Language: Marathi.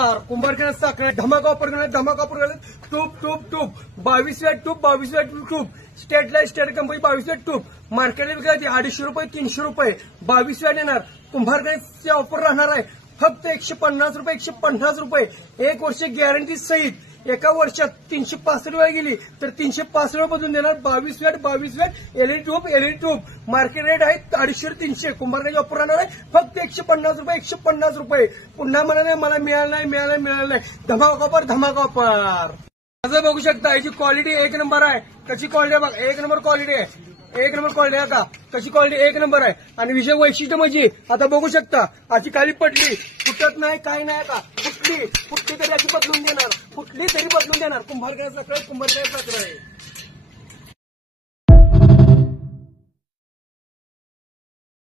ऑफर कुंभारखेडा साखर धमाका ऑफर करणार धमाका ऑफर करणार tube 22 watt tube state light state company 22 watt tube मार्केटला विकत 250 रुपये 300 रुपये 22 वॅट येणार कुंभारखेडची ऑफर राहणार आहे फक्त 150 रुपये 1 वर्ष गॅरंटी सहित एका वर्षात 365 वेळा गेली तर 365 वेळा बदलून देणार 22 watt LED tube market rate आहे 250-300 कुंभारखेडची ऑफर राहणार आहे फक्त 150 रुपये पुन्हा म्हणाले मला मिळालं नाही धमाका ऑफर असं बघू शकता याची क्वालिटी 1 नंबर आहे कशी क्वालिटी आहे बघा 1 नंबर क्वालिटी आहे आता कशी क्वालिटी 1 नंबर आहे आणि विषय वैशिष्ट्य म्हणजे आता बघू शकता अशी खाली पडली फुटत नाही काय नाही आता फुटली तरी अशी बदलून देणार कुंभारखेडा साखर आहे